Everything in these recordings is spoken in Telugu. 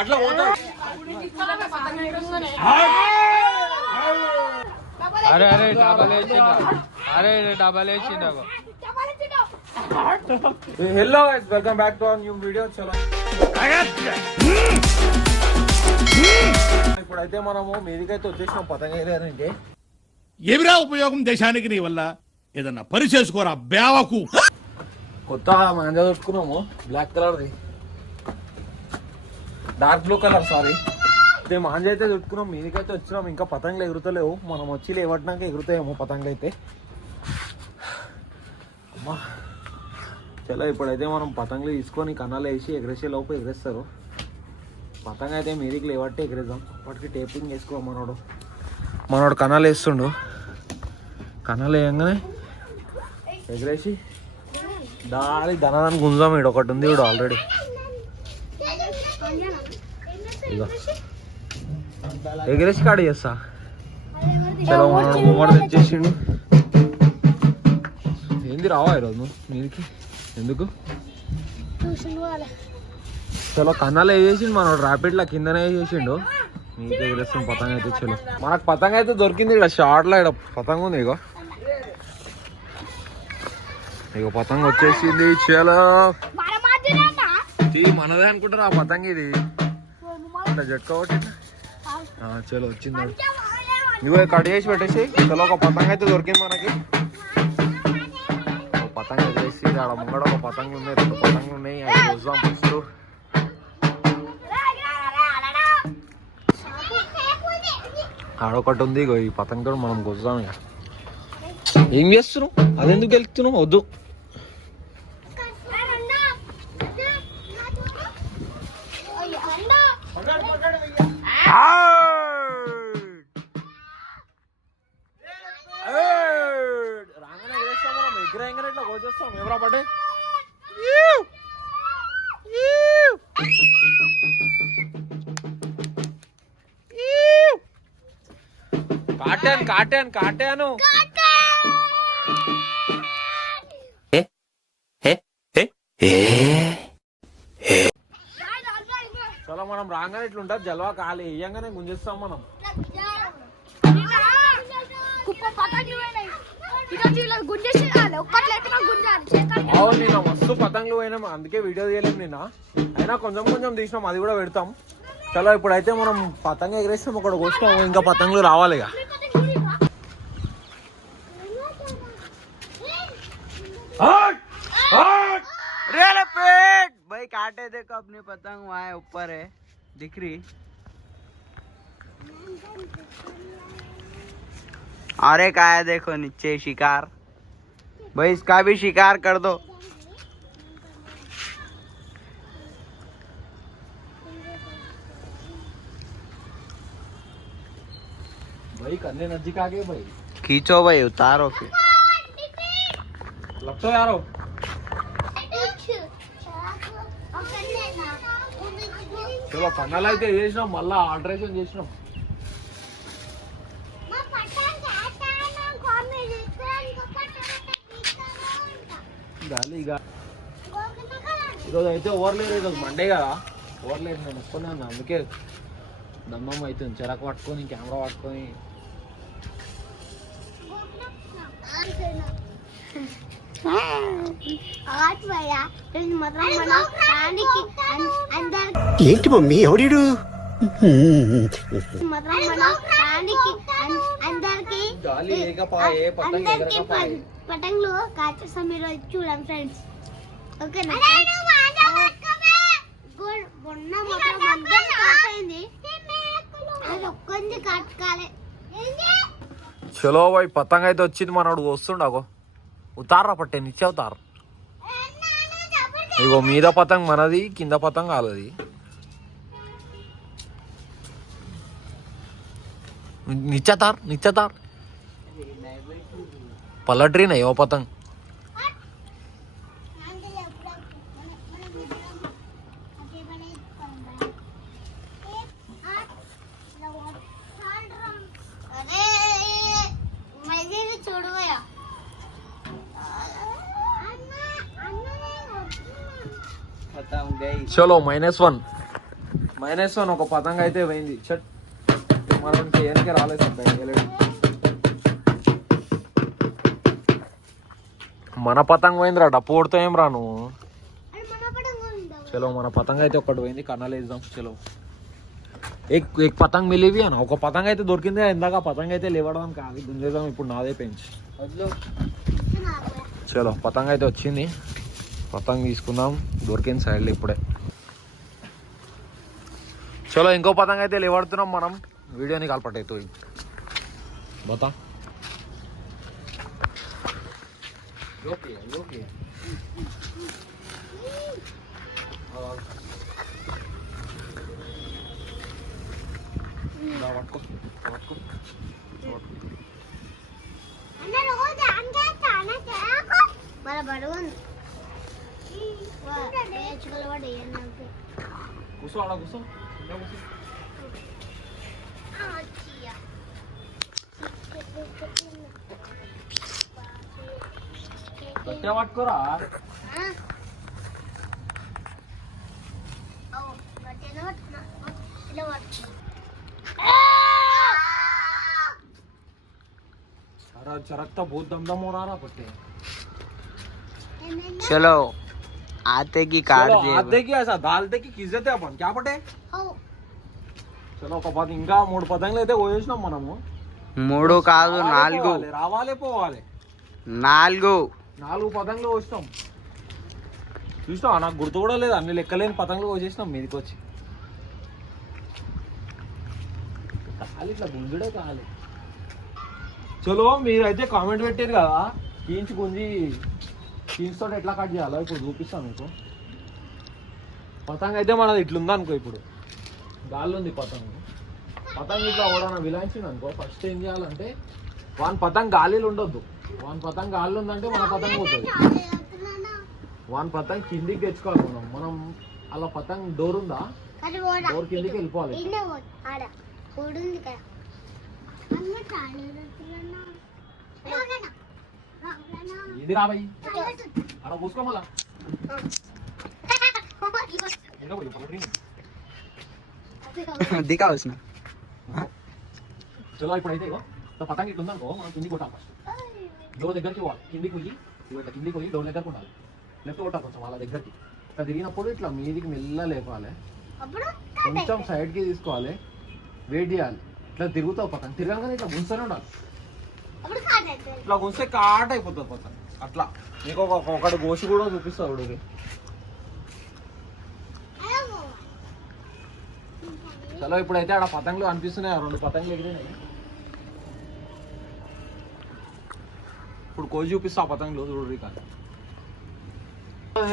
అట్లా పోతాడు. అరే అరే డబల్ వేసిండు, అరే డబల్ వేసిండు. Hello guys, welcome back to our new video. చలో ఇప్పుడైతే మనము మీదికైతే వచ్చేసినాం పతంగ ఎగరేయాలంటే. ఏమిరా ఉపయోగం దేశానికి నీ వల్ల? ఏదన్నా పని చేసుకోరా బేవకు. కొత్త మాంజా దొరుకున్నాము, బ్లాక్ కలర్ది, డార్క్ బ్లూ కలర్. సారీ, ఇదే మాంజా అయితే దొరుకున్నాం. మీదికైతే వచ్చినాం, ఇంకా పతంగులు ఎగురుతలేవు. మనం వచ్చి లేవట్టినాక ఎగురుతాయేమో పతంగులు అయితే. అమ్మా చలో ఇప్పుడైతే మనం పతంగులు తీసుకొని కన్నాలు వేసి ఎగరేసే లోపు ఎగరేస్తారు. పతంగ అయితే మీదికి లేవట్టి ఎగరేద్దాం. అప్పటికి టేపింగ్ వేసుకో. మనోడు కన్నాలు వేస్తుండు. కన్నాలు వేయంగానే ఎగరేసి దాడి ధనాన్ని గుంజాం. ఈడు ఒకటి ఉంది, ఈడు ఆల్రెడీ ఎగరేసి కాడి చేస్తా. చలో మనోడు ముమ్మడి తెచ్చేసిండు. ఏంది రావా ఈరోజు మీదికి? ఎందుకు? చలో కన్నాలు వేసేసిండు మనోడు, ర్యాపిడ్లా కిందనే వేసేసిండు. మీకు ఎగరేస్తాం పతంగ అయితే. చలో మనకు పతంగ అయితే దొరికింది. ఇక్కడ షార్ట్లో ఇక్కడ పతంగ ఉంది. ఇగో ఇగో పతంగ వచ్చేసింది. చలో మనదే అనుకుంటారు ఆ పతంగ. ఇది జట్కా ఒకటి. చలో వచ్చింది. ఇగో కట్ చేసి పెట్టేసి. చలో ఒక పతంగ అయితే దొరికింది మనకి. పతంగ వేసి ఆడ ముంగడ ఒక పతంగ ఉన్నాయి, 2 పతంగులు ఉన్నాయి. అది చూద్దాం ఫస్ట్. ఆడొకటి ఉంది. ఇగో ఈ పతంగతో మనం కొద్దాం. ఇక ఏం చేస్తున్నావు? అదెందుకు వెళ్తున్నావు? వద్దు. రాగానే ఎగరేస్తాం మనం. ఎగరేయంగానే ఇట్లా కోసేస్తాం. ఎవరా పడే కాటాను కాటాను కాటాను. చలో మనం రాగానే ఇట్లుంటారు. జల్వా కాలి వేయంగానే గుంజేస్తాం మనం. అవును, నిన్న మస్తు పతంగులు పోయినాం, అందుకే వీడియో తీయలేము నిన్న. అయినా కొంచెం కొంచెం తీసినాం, అది కూడా పెడతాం. చలో ఇప్పుడైతే మనం పతంగ ఎగరేస్తాం. ఒకటి కోస్తాం, ఇంకా పతంగులు రావాలి. ఇక भाई काटे देखो अपनी पतंग वहाँ ऊपर है, दिख रही? और एक आया देखो नीचे शिकार. भाई इसका भी शिकार कर दो. भाई करने नजदीक आ गए भाई. खींचो भाई, उतारो फिर. लगता यारो. చలో కన్నాలు అయితే చేసినాం, మళ్ళీ ఆల్టరేషన్ చేసినాం. ఈరోజు అయితే ఓవర్లేదు. ఈరోజు మండే కదా, ఓవర్లేదు. నేను ఒప్పుకున్నాను, అందుకే దమ్మమ్మ అవుతుంది. చెరకు పట్టుకొని కెమెరా పట్టుకొని. ఏంటి మమ్మీ ఎవడు? పతంగులు కాచేస్తాం మీరు చూడండి ఫ్రెండ్స్. ఓకేనా? చలో భాయ్ పతంగ అయితే వచ్చింది. మనోడు వస్తుండగో. ఉతారా పట్టే నిచ్చే ఉతారు. ఇగో మీద పతంగ మనది, కింద పతంగ వాళ్ళది. नीचा तार पलट रही नहीं वो पतंग। చలో -1 ఒక పతంగ అయితే పోయింది. చట్ మనం చేయడానికి రాలేదు బయటకెళ్ళాడు. మన పతంగ పోయిందిరా, డప్పు కొడుతూ ఏం రా నువ్వు. చలో మన పతంగ అయితే ఒకటి పోయింది, కన్నాలు వేద్దాం. చలో एक पतंग मिली भी है ना, ఒక పతంగ అయితే దొరికింది. ఇందాక పతంగ అయితే లేవడం కాదు, గుంజేద్దాం. ఇప్పుడు నాదే పెంచి. చలో పతంగ అయితే వచ్చింది, పతంగ తీసుకుందాం. దొరికింది సైడ్లో ఇప్పుడే. చలో ఇంకో పతంగ అయితే లేవడుతున్నాం మనం. వీడియోని కాల్పట్టయితే బతా కూర్చో ఆడ కూర్చో. గట్టిగా పట్టుకోరా. अरे चरकता बहुत दमदम हो रहा पट्टे. चलो आते की कार आते की ऐसा डालते की किज्जत है अपन क्या पटे. చలో ఒక పది ఇంకా 3 పతంగులు అయితే పోయేసినాం మనము. 3 కాదు 4 రావాలే పోవాలి. 4 పతంగులు పోసినాం. చూసినా నాకు గుర్తు కూడా లేదు, అన్ని లెక్కలేని పతంగులు పోసేసినాం మీదకి వచ్చి. కాలి ఇట్లా గుంజుడే కాలి. చలో మీరైతే కామెంట్ పెట్టారు కదా, కీంచి గుంజి కీంచుతో ఎట్లా కట్ చేయాలో ఇప్పుడు చూపిస్తాను మీకు. పతంగ అయితే మనది ఇట్లుంది అనుకో. ఇప్పుడు గాల్లో ఉంది పతంగ ఇట్లా ఓడన విలాంచింది అనుకో. ఫస్ట్ ఏం చేయాలంటే వాన్ పతంగ గాలిలో ఉండొద్దు. వాన్ పతంగ గాలిలో ఉందంటే మన పతంగ పోతుంది. వాన్ పతంగ కిందికి తెచ్చుకోవాలి మనం. అలా పతంగ డోర్ ఉందా, డోర్ కిందికి వెళ్ళిపోవాలి. ఇది రాబాయి అలా కూసుకో మళ్ళా. దిగా వచ్చిన. చలో ఇప్పుడైతే పతంగ ఇట్లా ఉందనుకో, మనం కిందికి కొట్టాలి. ఫస్ట్ డోర్ దగ్గరికి పోవాలి, కిందికి పోయి ఇట్లా కిందికి పోయి డోర్ దగ్గరకు ఉండాలి. లెఫ్ట్ కొట్టాలి కొంచెం వాళ్ళ దగ్గరికి. ఇట్లా తిరిగినప్పుడు ఇట్లా మీదికి మెల్ల లేపాలి, కొంచెం సైడ్కి తీసుకోవాలి, వెయిట్ చేయాలి. ఇట్లా తిరుగుతావు పతంగ, తిరగగానే ఇట్లా గుంస్తూనే ఉండాలి. ఇట్లా గుంస్తే కాట్ అయిపోతుంది పతంగ. అట్లా నీకు ఒకటి గోషి కూడా చూపిస్తావు. ఉడికి చలో ఇప్పుడైతే ఆడ పతంగులు అనిపిస్తున్నాయి, 2 పతంగులు ఎగిరినాయి. ఇప్పుడు కోసి చూపిస్తా పతంగులు చూడు. కాదు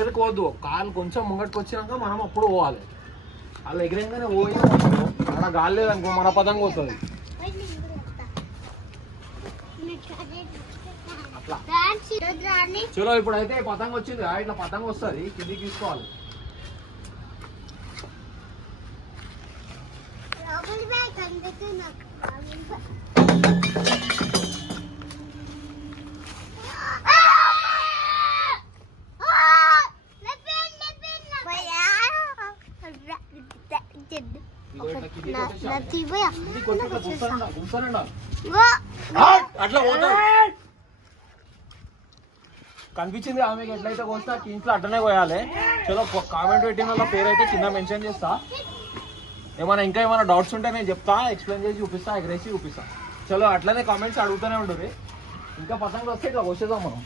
ఎదుర్కోవద్దు, కాలు కొంచెం ముంగటికి వచ్చినాక మనం అప్పుడు పోవాలి. అలా ఎగిరంగానే పోయి ఆడ గాలి లేదనుకో మన పతంగ పోతుంది. అట్లా చలో ఇప్పుడైతే పతంగ వచ్చింది, ఇట్లా పతంగ వస్తుంది, కిందికి తీసుకోవాలి. అట్లా పోతాడు. కనిపించింది ఆమెకి ఎట్లయితే కోస్తా ఇంట్లో అట్లనే పోయాలి. చలో కామెంట్ పెట్టిన వాళ్ళ పేరు అయితే కింద మెన్షన్ చేస్తా. ఏమైనా ఇంకా ఏమైనా డౌట్స్ ఉంటే నేను చెప్తా, ఎక్స్ప్లెయిన్ చేసి చూపిస్తా, ఎగరేసి చూపిస్తా. చలో అట్లనే కామెంట్స్ అడుగుతూనే ఉంటుంది. ఇంకా పతంగులు వస్తే ఇట్లా వచ్చేద్దాం మనం.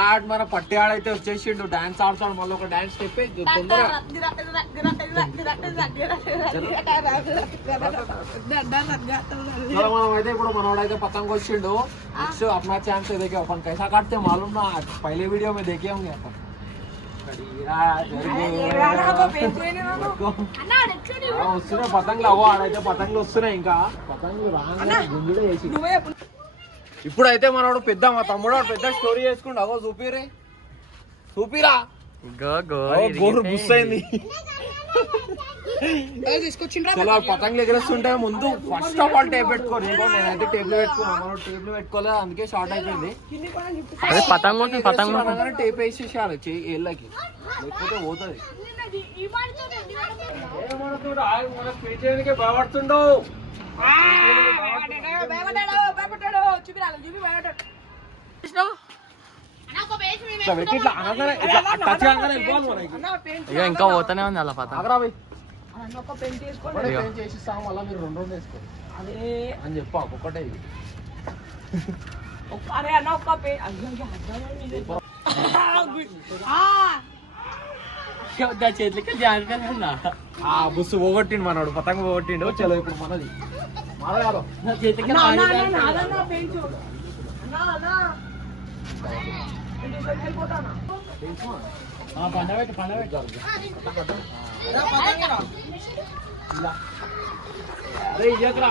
ఆడ్ మన పట్టి ఆడైతే వచ్చేసిండు, డాన్స్ ఆడతాడు. మళ్ళీ ఒక డాన్స్ స్టెప్ మనం అయితే ఇప్పుడు మనోడైతే पतंग వచ్చిండు. నెక్స్ట్ अपना चांस है, देखे अपन कैसा काटते मालूम ना, पहले वीडियो में देखे होंगे अपन. వస్తున్నాయి పతంగులు. అవో ఆడైతే పతంగులు వస్తున్నాయి, ఇంకా పతంగులు రాగానే గుంజుడే వేసి. ఇప్పుడైతే మనోడు పెద్ద, మా తమ్ముడు పెద్ద స్టోరీ చేసుకుంటూ అవో చూపిరా. గోరు బుస్ అయింది. చలో పతంగులు ఎగరేస్తుంటే ముందు ఫస్ట్ ఆఫ్ ఆల్ టేప్ పెట్టుకోరు. ఇంకో నేనైతే టేప్లు పెట్టుకున్నాను, మనం టేప్లు పెట్టుకోలేదు, అందుకే షార్ట్ అయిపోయింది. అదే పతంగు టేప్ వేసేసారు ఏళ్ళకి, లేకపోతే పోతుంది. భయపడుతుండో ఇక ఇంకా పోతానే ఉంది అలా పతంగు. చేసిస్తాం మళ్ళీ మీరు 2 2 వేసుకో అని చెప్పు ఒక్కొక్కటే. చేతికి బుస్సు పోగొట్టిండు మనోడు, పతంగ పోగొట్టిండు. చలో ఇప్పుడు మనది పండబెట్టి అరే ఇయ్యకరా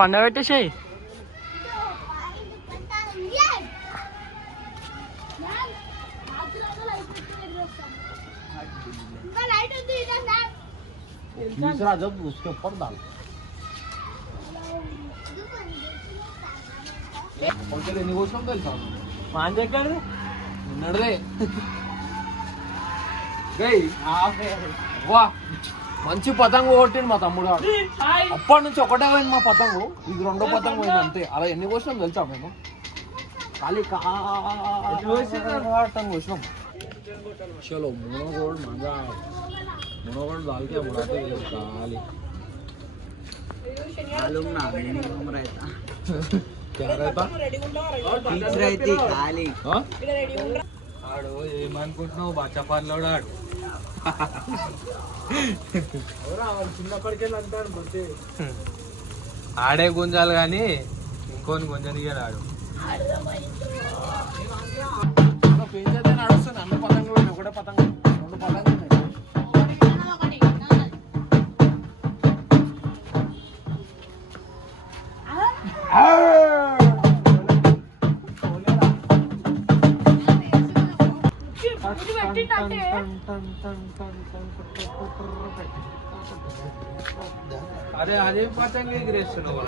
పండ పెట్టేసాయి. जब उसके ऊपर डाल ఎన్ని కోసం తెలుసా మాంజెక్కడు నిన్నడదే వా మంచి పతంగు కొట్టిండు మా తమ్ముడు. అప్పటి నుంచి ఒకటే పోయింది మా పతంగు, ఇది 2వ పతంగు పోయింది అంతే. అలా ఎన్ని కోసినాం తెలుసా మేము? ఖాళీ పతంగు కోసినాం. చలో మునగోడు మజా, మునగోడు దాల్కే మునాతే ఖాళీ ఆడు ఏమనుకుంటున్నావు బచ్చపాన్లోడు ఆడు. ఆడే గుంజాలి కానీ ఇంకోని గుంజనిగాడు ఆడు. నడుస్తుంది అన్ని పతంగులు పోయినాయి, ఒకటే పతంగు 2 పతంగులు ఉన్నాయి. అరే అదే పతంగ ఎగిరేస్తున్నావు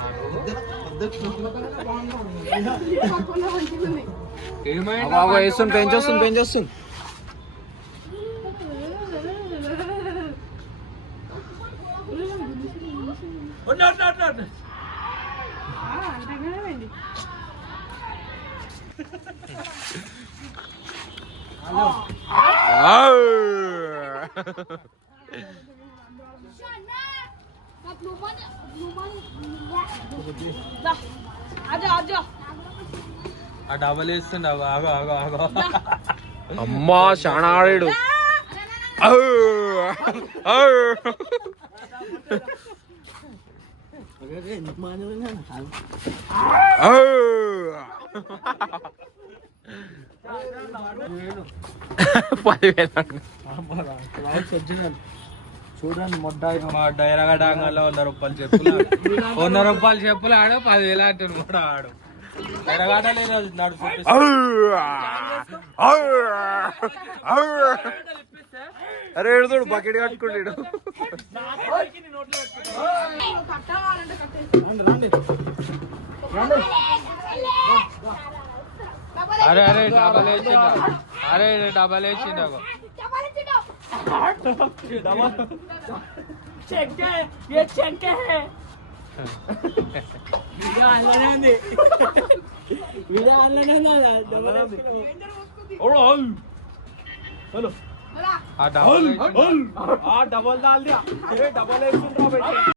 వేస్తుంది పెంచొస్తుంది పెంచొస్తుంది. ఆ డబల్ వేస్తుండ ఆగో ఆగో ఆగో. అమ్మా చాలా ఆడాడు. చూడండి మా డైరగా డాంగల్లో 100 రూపాయలు చెప్పులు 100 రూపాయలు చెప్పులు ఆడు 10,000 అంటాడు కూడా ఆడు. డైరగాట లేదు నడు అరే ఎడుతాడు బకెట్ కట్టుకుంటాడు. అరే అరే డబల్ వేసిండు, అరే డబల్ వేసిండు. डबल डाल दिया डबल